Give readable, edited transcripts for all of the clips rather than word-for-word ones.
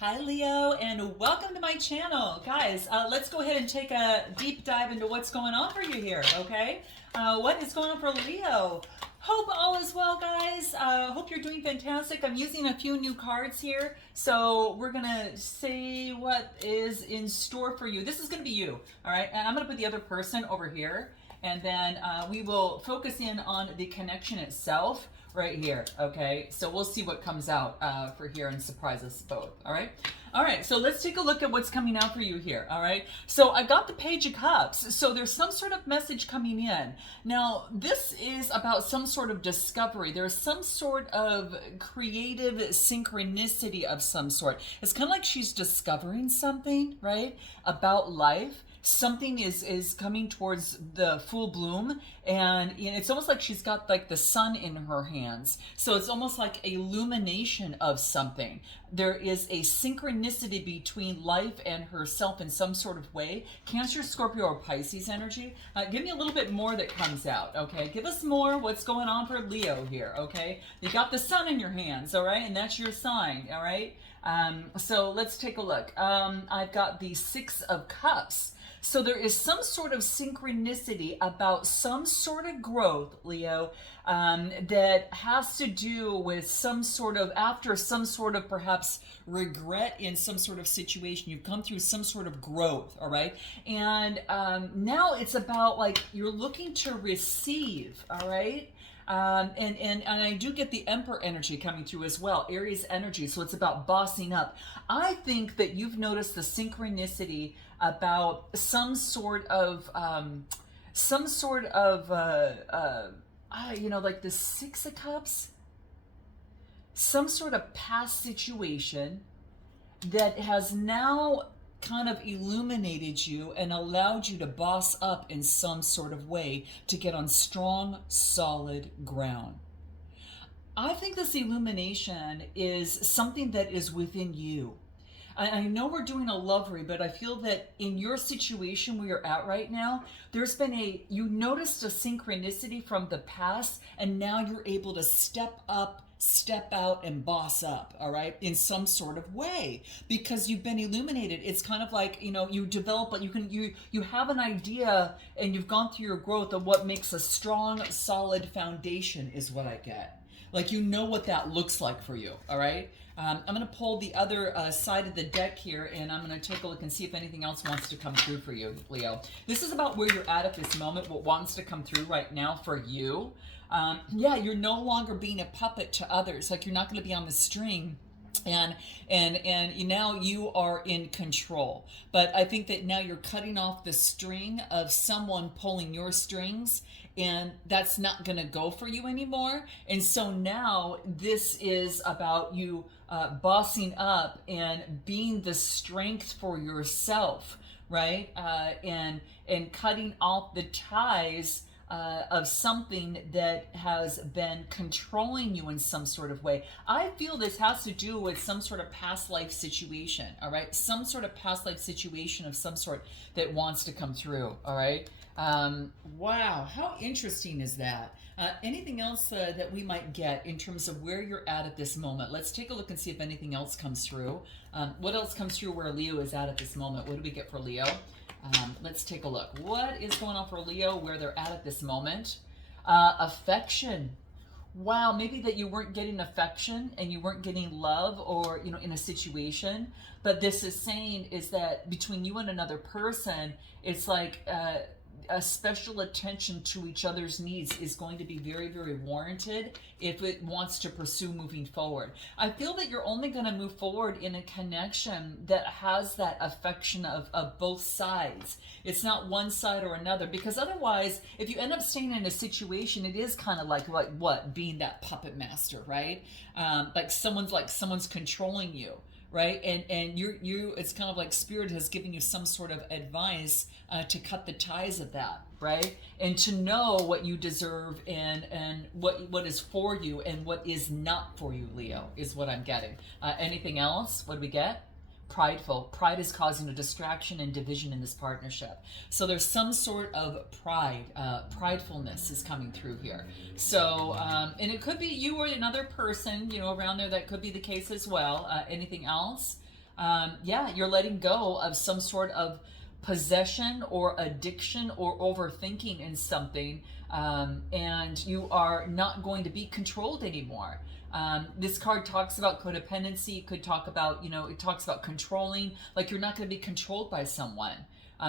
Hi Leo, and welcome to my channel. Guys, let's go ahead and take a deep dive into what's going on for you here, okay? What is going on for Leo? Hope all is well, guys. Hope you're doing fantastic. I'm using a few new cards here, so we're gonna say what is in store for you. This is gonna be you, all right? And I'm gonna put the other person over here, and then we will focus in on the connection itself right here, okay? So we'll see what comes out for here and surprise us both, all right? All right, so let's take a look at what's coming out for you here, all right? So I got the Page of Cups, so there's some sort of message coming in. Now, this is about some sort of discovery. There's some sort of creative synchronicity of some sort. It's kind of like she's discovering something, right, about life. Something is coming towards the full bloom, and it's almost like she's got like the sun in her hands. So it's almost like a illumination of something. There is a synchronicity between life and herself in some sort of way. Cancer, Scorpio, or Pisces energy. Give me a little bit more that comes out, okay? Give us more what's going on for Leo here, okay? You got the sun in your hands, all right? And that's your sign, all right? So let's take a look. I've got the Six of Cups. So there is some sort of synchronicity about some sort of growth, Leo, that has to do with some sort of, after some sort of perhaps regret in some sort of situation. You've come through some sort of growth, all right? And now it's about like you're looking to receive, all right? And I do get the Emperor energy coming through as well, Aries energy, so it's about bossing up. I think that you've noticed the synchronicity about some sort of, like the Six of Cups, some sort of past situation that has now kind of illuminated you and allowed you to boss up in some sort of way to get on strong, solid ground. I think this illumination is something that is within you. I know we're doing a love read, but I feel that in your situation where you're at right now, there's been you noticed a synchronicity from the past, and now you're able to step up, step out, and boss up, all right, in some sort of way, because you've been illuminated. It's kind of like, you develop, but you have an idea, and you've gone through your growth of what makes a strong, solid foundation is what I get. Like, you know what that looks like for you, all right? I'm going to pull the other side of the deck here, and I'm going to take a look and see if anything else wants to come through for you, Leo. This is about where you're at this moment, what wants to come through right now for you. Yeah, you're no longer being a puppet to others. Like, you're not going to be on the string. And now you are in control. But I think that now you're cutting off the string of someone pulling your strings, and that's not going to go for you anymore. And so now this is about you bossing up and being the strength for yourself, right? And cutting off the ties of something that has been controlling you in some sort of way. I feel this has to do with some sort of past life situation, all right? Some sort of past life situation of some sort that wants to come through, all right? Wow, how interesting is that? Anything else that we might get in terms of where you're at this moment? Let's take a look and see if anything else comes through. What else comes through where Leo is at this moment? What do we get for Leo? Let's take a look. What is going on for Leo, where they're at this moment? Affection. Wow, maybe that you weren't getting affection and you weren't getting love, or, in a situation. But this is saying is that between you and another person, it's like a special attention to each other's needs is going to be very, very warranted if it wants to pursue moving forward. I feel that you're only going to move forward in a connection that has that affection of both sides. It's not one side or another, because otherwise, if you end up staying in a situation, it is kind of like what? Being that puppet master, right? Like someone's controlling you. Right, and you it's kind of like Spirit has given you some sort of advice to cut the ties of that, right, and to know what you deserve and what is for you and what is not for you, Leo, is what I'm getting. Anything else? What do we get? Prideful. Pride is causing a distraction and division in this partnership. So there's some sort of pride, pridefulness is coming through here. So, and it could be you or another person, around there. That could be the case as well. Anything else? Yeah, you're letting go of some sort of possession or addiction or overthinking in something, and you are not going to be controlled anymore. This card talks about codependency. It could talk about, it talks about controlling, like you're not going to be controlled by someone.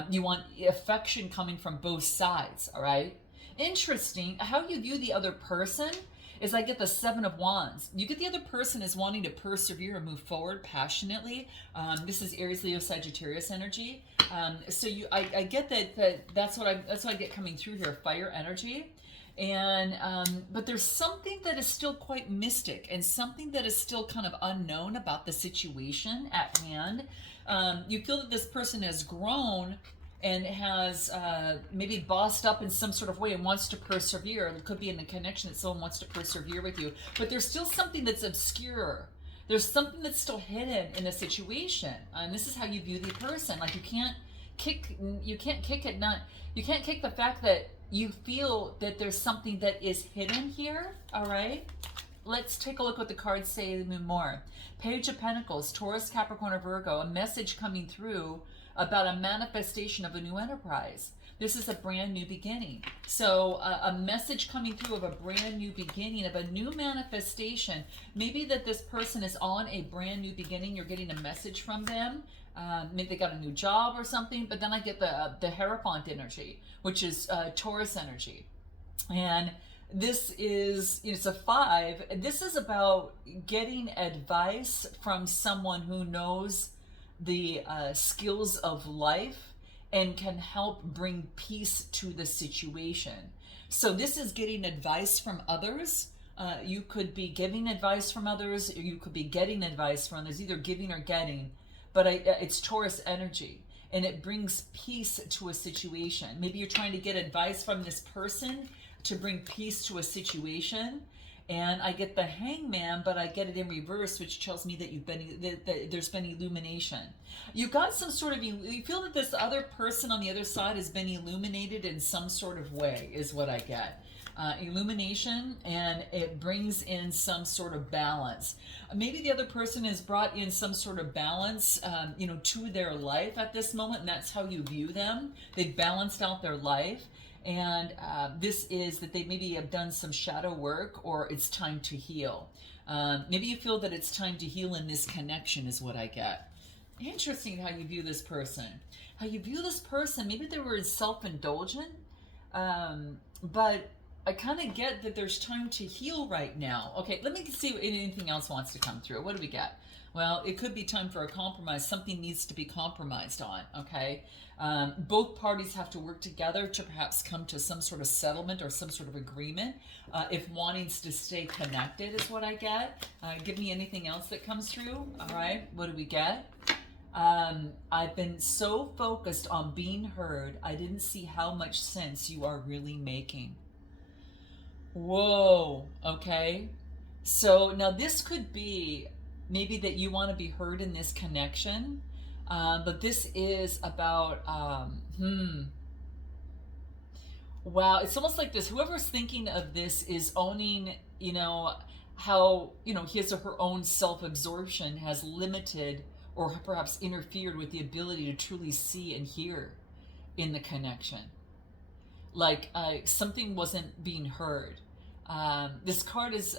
You want affection coming from both sides, all right? Interesting. How you view the other person is I get the Seven of Wands. You get the other person as wanting to persevere and move forward passionately. This is Aries, Leo, Sagittarius energy. So I get that's what I get coming through here, fire energy. And but there's something that is still quite mystic and something that is still kind of unknown about the situation at hand. You feel that this person has grown and has maybe bossed up in some sort of way and wants to persevere. It could be in a connection that someone wants to persevere with you, but there's still something that's obscure. There's something that's still hidden in a situation, and this is how you view the person. Like you can't kick the fact that you feel that there's something that is hidden here. All right, let's take a look what the cards say even more. Page of Pentacles, Taurus, Capricorn, or Virgo. A message coming through about a manifestation of a new enterprise. This is a brand new beginning. So a message coming through of a brand new beginning, of a new manifestation. Maybe that this person is on a brand new beginning. You're getting a message from them. Maybe they got a new job or something. But then I get the Hierophant energy, which is Taurus energy. And this is, it's a 5. This is about getting advice from someone who knows the skills of life and can help bring peace to the situation. So this is getting advice from others. You could be giving advice from others, or you could be getting advice from others, either giving or getting. But it's Taurus energy, and it brings peace to a situation. Maybe you're trying to get advice from this person to bring peace to a situation. And I get the Hangman, but I get it in reverse, which tells me that there's been illumination. You got some sort of, you feel that this other person on the other side has been illuminated in some sort of way, is what I get. Illumination, and it brings in some sort of balance. Maybe the other person has brought in some sort of balance, to their life at this moment, and that's how you view them. They've balanced out their life. And this is that they maybe have done some shadow work, or it's time to heal. Maybe you feel that it's time to heal in this connection, is what I get. Interesting how you view this person. How you view this person, maybe they were self-indulgent, but I kind of get that there's time to heal right now. Okay, let me see if anything else wants to come through. What do we get? Well, it could be time for a compromise. Something needs to be compromised on, okay? Both parties have to work together to perhaps come to some sort of settlement or some sort of agreement. If wanting to stay connected is what I get. Give me anything else that comes through. All right, what do we get? I've been so focused on being heard, I didn't see how much sense you are really making. Whoa, okay. So now this could be maybe that you want to be heard in this connection. But this is about, wow, it's almost like this. Whoever's thinking of this is owning, how, his or her own self-absorption has limited or perhaps interfered with the ability to truly see and hear in the connection. Like something wasn't being heard. This card is,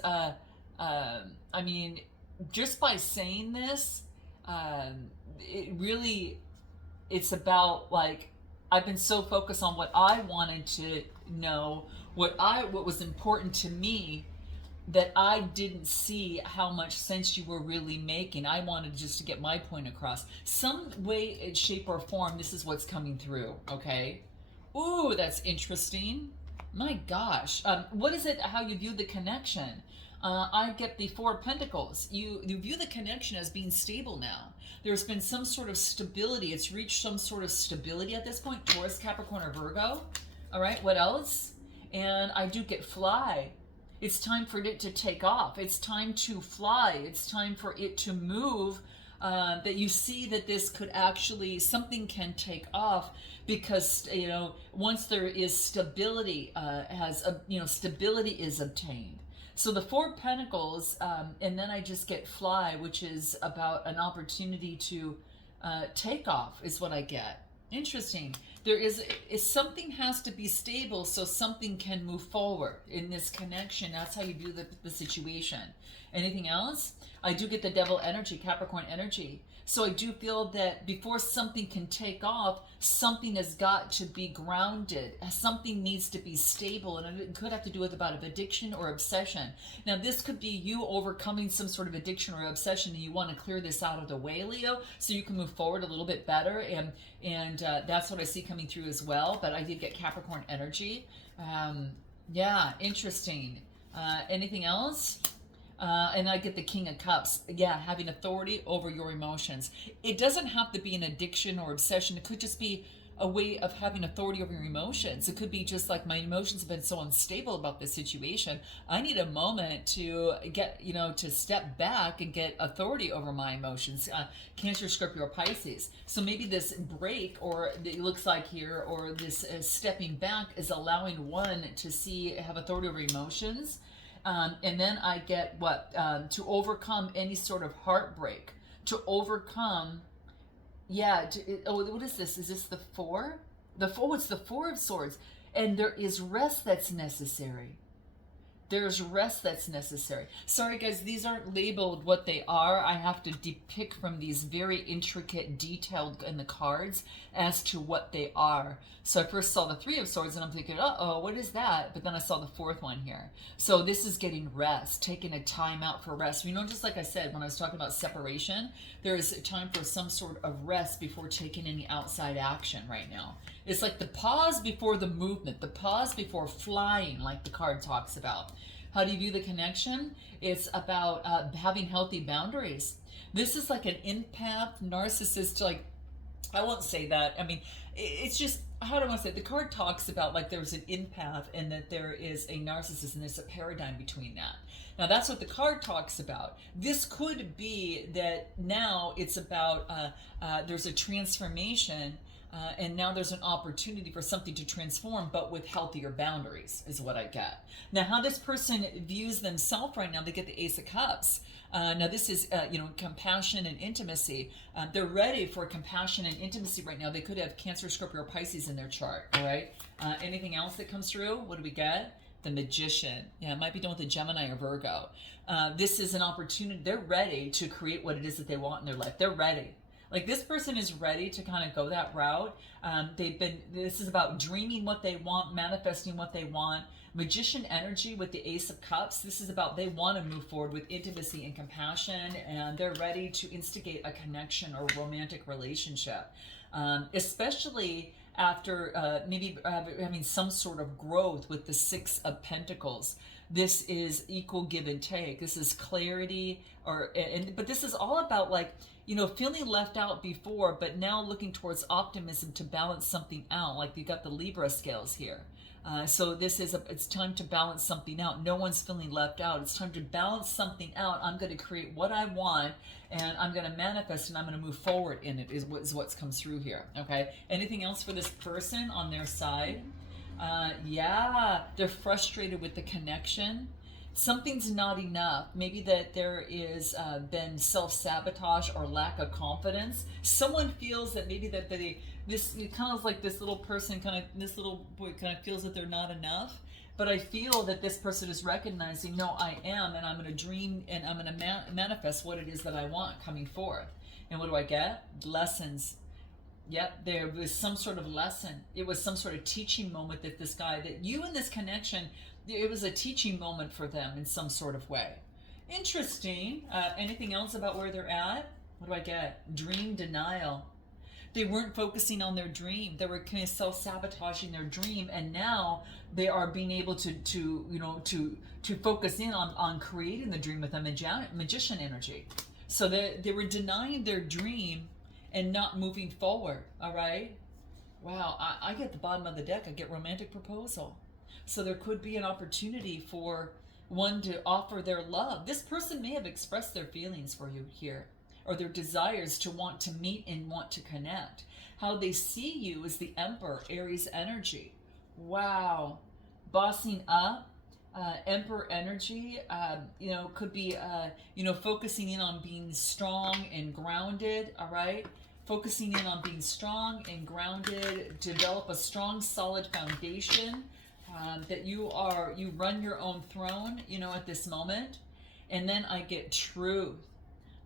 just by saying this, it's about like, I've been so focused on what I wanted to know, what was important to me, that I didn't see how much sense you were really making. I wanted just to get my point across. Some way, shape, or form, this is what's coming through, okay? Ooh, that's interesting. My gosh. What is it, how you view the connection? I get the Four of Pentacles. You view the connection as being stable now. There's been some sort of stability. It's reached some sort of stability at this point. Taurus, Capricorn, or Virgo. All right, what else? And I do get fly. It's time for it to take off. It's time to fly. It's time for it to move. That you see that this could actually, something can take off because, once there is stability, stability is obtained. So the Four of Pentacles, and then I just get fly, which is about an opportunity to take off, is what I get. Interesting. There is something has to be stable so something can move forward in this connection. That's how you view the situation. Anything else? I do get the Devil energy, Capricorn energy. So I do feel that before something can take off, something has got to be grounded. Something needs to be stable, and it could have to do with about an addiction or obsession. Now, this could be you overcoming some sort of addiction or obsession, and you want to clear this out of the way, Leo, so you can move forward a little bit better. And that's what I see coming through as well. But I did get Capricorn energy. Yeah, interesting. Anything else? And I get the King of Cups. Yeah, having authority over your emotions. It doesn't have to be an addiction or obsession. It could just be a way of having authority over your emotions. It could be just like, my emotions have been so unstable about this situation. I need a moment to get, to step back and get authority over my emotions. Cancer, Scorpio, or Pisces. So maybe this break, or it looks like here, or this stepping back is allowing one to have authority over emotions. And then I get what? To overcome any sort of heartbreak. To overcome, what is this? Is this the Four? It's the Four of Swords. And there is rest that's necessary. There's rest that's necessary. Sorry guys, these aren't labeled what they are. I have to depict from these very intricate, detailed in the cards as to what they are. So I first saw the Three of Swords and I'm thinking, uh-oh, what is that? But then I saw the fourth one here. So this is getting rest, taking a time out for rest. Just like I said, when I was talking about separation, there is a time for some sort of rest before taking any outside action right now. It's like the pause before the movement, the pause before flying, like the card talks about. How do you view the connection? It's about having healthy boundaries. This is like an empath, narcissist, like, I won't say that. I mean, it's just, how do I want to say it? The card talks about like there's an empath and that there is a narcissist, and there's a paradigm between that. Now that's what the card talks about. This could be that now it's about, there's a transformation. And now there's an opportunity for something to transform, but with healthier boundaries is what I get. Now, how this person views themselves right now, they get the Ace of Cups. Now, this is, compassion and intimacy. They're ready for compassion and intimacy right now. They could have Cancer, Scorpio, or Pisces in their chart, all right? Anything else that comes through? What do we get? The Magician. Yeah, it might be done with a Gemini or Virgo. This is an opportunity. They're ready to create what it is that they want in their life. They're ready. Like, this person is ready to kind of go that route. This is about dreaming what they want, manifesting what they want. Magician energy with the Ace of Cups. This is about, they want to move forward with intimacy and compassion, and they're ready to instigate a connection or romantic relationship. Especially after maybe having some sort of growth with the Six of Pentacles. This is equal give and take. This is clarity, but this is all about, like, feeling left out before, but now looking towards optimism to balance something out. Like, you got the Libra scales here. So this is, it's time to balance something out. No one's feeling left out. It's time to balance something out. I'm going to create what I want, and I'm going to manifest, and I'm going to move forward in it, is what comes through here. Okay. Anything else for this person on their side? They're frustrated with the connection. Something's not enough. Maybe that there is been self-sabotage or lack of confidence. Someone feels that maybe that this kind of like this little person, this little boy kind of feels that they're not enough. But I feel that this person is recognizing, no, I am, and I'm going to dream, and I'm going to manifest what it is that I want coming forth. And what do I get? Lessons. Yep, there was some sort of lesson. It was some sort of teaching moment that this guy, that you in this connection, it was a teaching moment for them in some sort of way. Interesting. Anything else about where they're at? What do I get? Dream denial. They weren't focusing on their dream. They were kind of self-sabotaging their dream, and now they are being able to focus in on creating the dream with a magician energy. So they were denying their dream and not moving forward. All right. Wow. I get the bottom of the deck. I get romantic proposal. So there could be an opportunity for one to offer their love. This person may have expressed their feelings for you here, or their desires to want to meet and want to connect. How they see you is the Emperor, Aries energy. Wow. Bossing up, Emperor energy, could be, focusing in on being strong and grounded, all right? Focusing in on being strong and grounded, develop a strong, solid foundation, that you run your own throne, at this moment. And then I get truth.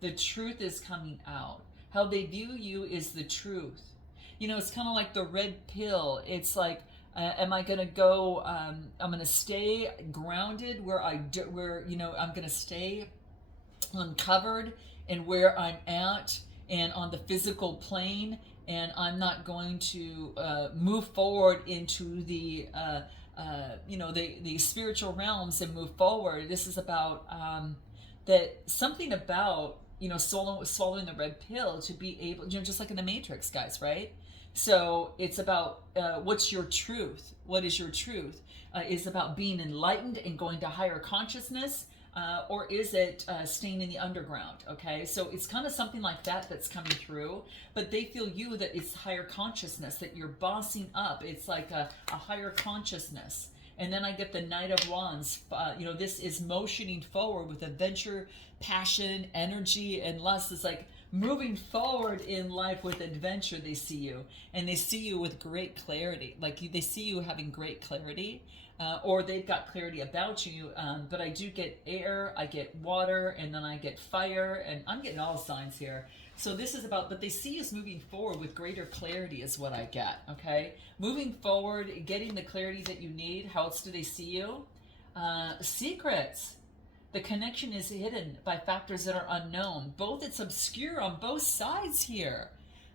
The truth is coming out. How they view you is the truth. It's kind of like the red pill. It's like, am I going to go, I'm going to stay grounded where I'm going to stay uncovered and where I'm at and on the physical plane, and I'm not going to move forward into the the spiritual realms and move forward. This is about that something about swallowing the red pill to be able, just like in the Matrix, guys, right? So it's about what's your truth? What is your truth? Is about being enlightened and going to higher consciousness, or is it staying in the underground? Okay, so it's kind of something like that that's coming through, but they feel that it's higher consciousness, that you're bossing up. It's like a higher consciousness. And then I get the Knight of Wands. This is motioning forward with adventure, passion, energy, and lust. It's like moving forward in life with adventure. They see you, and they see you with great clarity. Like they see you having great clarity, or they've got clarity about you. But I do get air, I get water, and then I get fire, and I'm getting all signs here. So this is about, but they see you as moving forward with greater clarity is what I get, okay? Moving forward, getting the clarity that you need. How else do they see you? Secrets. The connection is hidden by factors that are unknown. It's obscure on both sides here.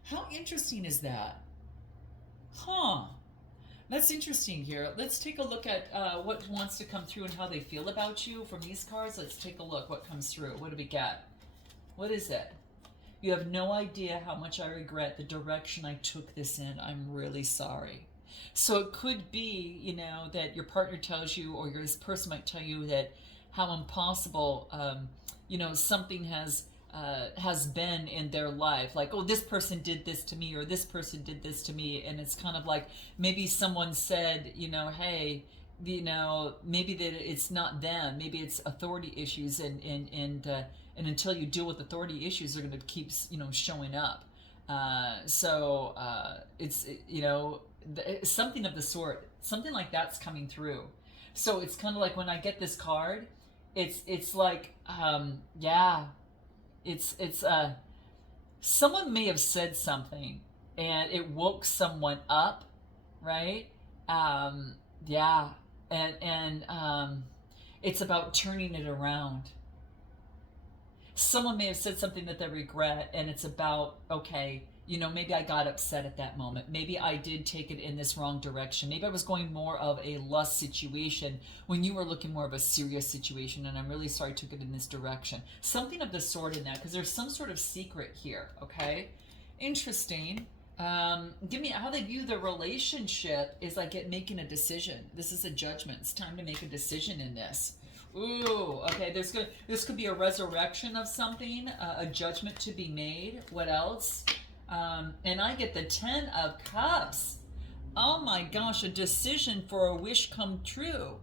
How interesting is that? Huh. That's interesting here. Let's take a look at what wants to come through and how they feel about you from these cards. Let's take a look what comes through. What do we get? What is it? You have no idea how much I regret the direction I took this in. I'm really sorry. So it could be, that your partner tells you, or this person might tell you that how impossible, something has been in their life. Like, oh, this person did this to me, or this person did this to me. And it's kind of like maybe someone said, hey, maybe that it's not them. Maybe it's authority issues, and until you deal with authority issues, they're going to keep, showing up. It's, something of the sort, something like that's coming through. So it's kind of like when I get this card, it's like, someone may have said something and it woke someone up, right? It's about turning it around. Someone may have said something that they regret, and it's about, okay, maybe I got upset at that moment. Maybe I did take it in this wrong direction. Maybe I was going more of a lust situation when you were looking more of a serious situation, and I'm really sorry I took it in this direction. Something of the sort in that, because there's some sort of secret here, okay? Interesting. Give me how they view the relationship is like making a decision. This is a judgment. It's time to make a decision in this. Ooh, okay, this could be a resurrection of something, a judgment to be made. What else? And I get the 10 of Cups. Oh my gosh, a decision for a wish come true.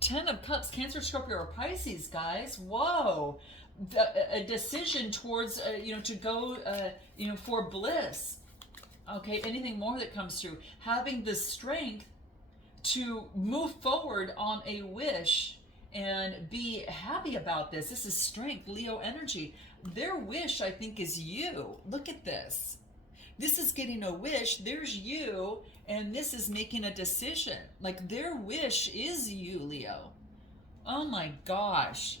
10 of Cups, Cancer, Scorpio, or Pisces, guys. Whoa. A decision towards, to go, for bliss. Okay, anything more that comes through. Having the strength to move forward on a wish and be happy about this. This is strength, Leo energy. Their wish, I think, is you. Look at this. This is getting a wish. There's you, and this is making a decision. Like their wish is you, Leo. Oh my gosh.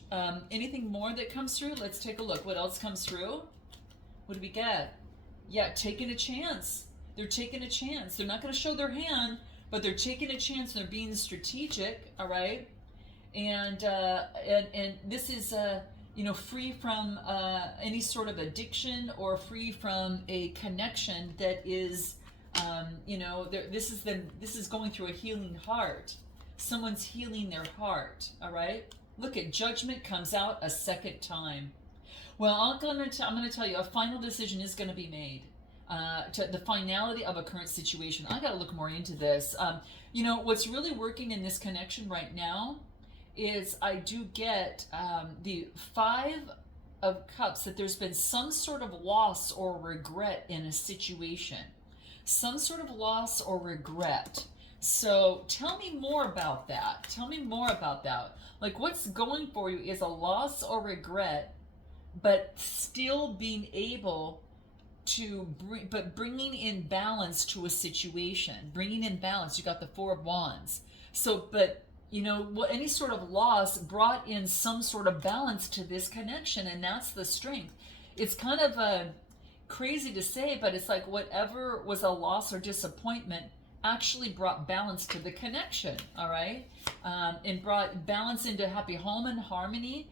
Anything more that comes through? Let's take a look. What else comes through? What do we get? Yeah, taking a chance. They're taking a chance. They're not going to show their hand, but they're taking a chance. And they're being strategic. All right. And this is free from any sort of addiction, or free from a connection that is this is going through a healing heart. Someone's healing their heart. All right. Look at Judgment comes out a second time. Well, I'm going to tell you, a final decision is going to be made. To the finality of a current situation. I got to look more into this. What's really working in this connection right now is I do get the Five of Cups, that there's been some sort of loss or regret in a situation. Some sort of loss or regret. So tell me more about that. Tell me more about that. Like, what's going for you is a loss or regret, but still being able to bringing in balance to a situation, bringing in balance. You got the Four of Wands. So, but you know, any sort of loss brought in some sort of balance to this connection, and that's the strength. It's kind of crazy to say, but it's like whatever was a loss or disappointment actually brought balance to the connection, all right? And brought balance into happy home and harmony,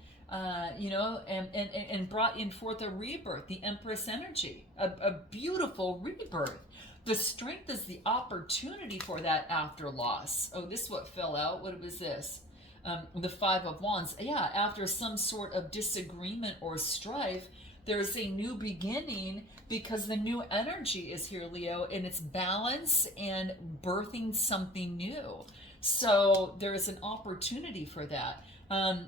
you know, and brought in forth a rebirth, the Empress energy, a beautiful rebirth. The strength is the opportunity for that after loss. Oh, this is what fell out. What was this? The Five of Wands. Yeah, after some sort of disagreement or strife, there's a new beginning because the new energy is here, Leo, and it's balance and birthing something new. So there is an opportunity for that.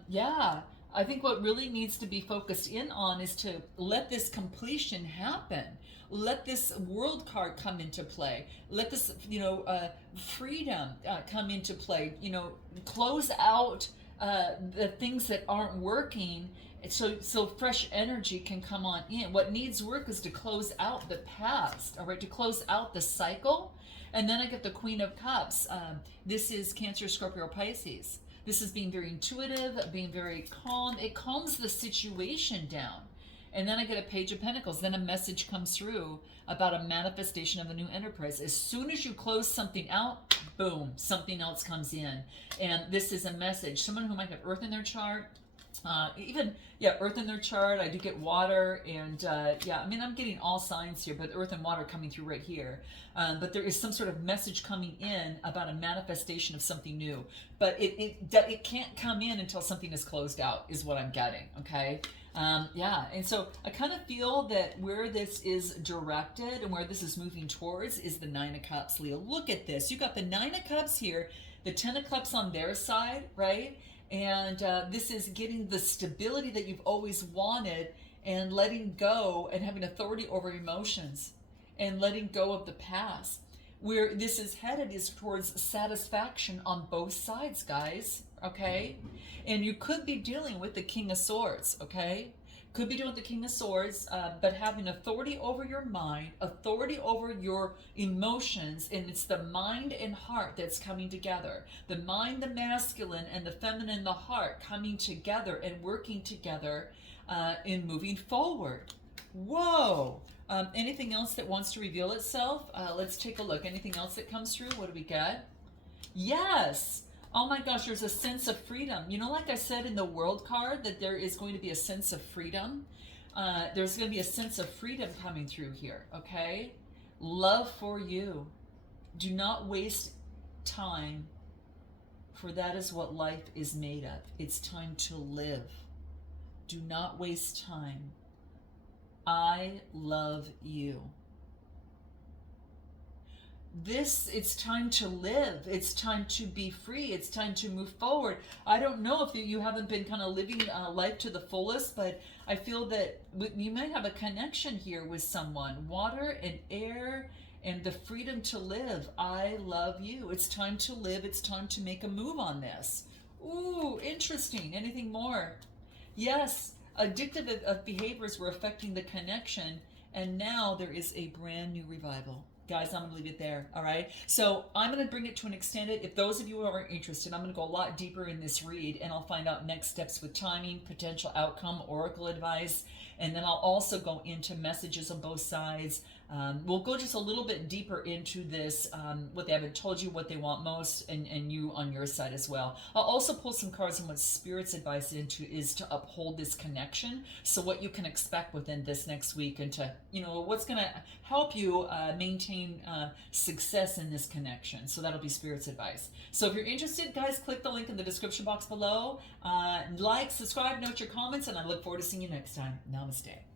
Yeah, I think what really needs to be focused in on is to let this completion happen. Let this World card come into play. Let this, you know, freedom come into play. You know, close out the things that aren't working, so fresh energy can come on in. What needs work is to close out the past, all right, to close out the cycle. And then I get the Queen of Cups. This is Cancer, Scorpio, Pisces. This is being very intuitive, being very calm. It calms the situation down. And then I get a Page of Pentacles. Then a message comes through about a manifestation of a new enterprise. As soon as you close something out, boom, something else comes in. And this is a message. Someone who might have Earth in their chart, Earth in their chart. I do get water, and I mean, I'm getting all signs here, but Earth and water coming through right here. But there is some sort of message coming in about a manifestation of something new. But it can't come in until something is closed out, is what I'm getting, okay? And so I kind of feel that where this is directed and where this is moving towards is the Nine of Cups, Leo. Look at this. You got the Nine of Cups here, the Ten of Cups on their side, right? And this is getting the stability that you've always wanted, and letting go and having authority over emotions and letting go of the past. Where this is headed is towards satisfaction on both sides, guys, okay? And you could be dealing with the King of Swords, okay? Could be dealing with the King of Swords, but having authority over your mind, authority over your emotions, and it's the mind and heart that's coming together. The mind, the masculine, and the feminine, the heart, coming together and working together in moving forward. Whoa! Anything else that wants to reveal itself? Let's take a look. Anything else that comes through? What do we got? Yes! Oh my gosh, there's a sense of freedom. You know, like I said in the World card, that there is going to be a sense of freedom. There's going to be a sense of freedom coming through here, okay? Love for you. Do not waste time, for that is what life is made of. It's time to live. Do not waste time. I love you. It's time to live. It's time to be free. It's time to move forward. I don't know if you haven't been kind of living life to the fullest, but I feel that you might have a connection here with someone. Water and air and the freedom to live. I love you. It's time to live. It's time to make a move on this. Ooh, interesting. Anything more? Yes. Addictive behaviors were affecting the connection, and now there is a brand new revival. Guys, I'm going to leave it there, all right? So I'm going to bring it to an extended. If those of you are interested, I'm going to go a lot deeper in this read, and I'll find out next steps with timing, potential outcome, oracle advice, and then I'll also go into messages on both sides. We'll go just a little bit deeper into this, what they haven't told you, what they want most, and you on your side as well. I'll also pull some cards on what Spirit's advice is to uphold this connection. So what you can expect within this next week, and to, you know, what's going to help you maintain success in this connection. So that'll be Spirit's advice. So if you're interested, guys, click the link in the description box below. Like, subscribe, note your comments, and I look forward to seeing you next time. Namaste.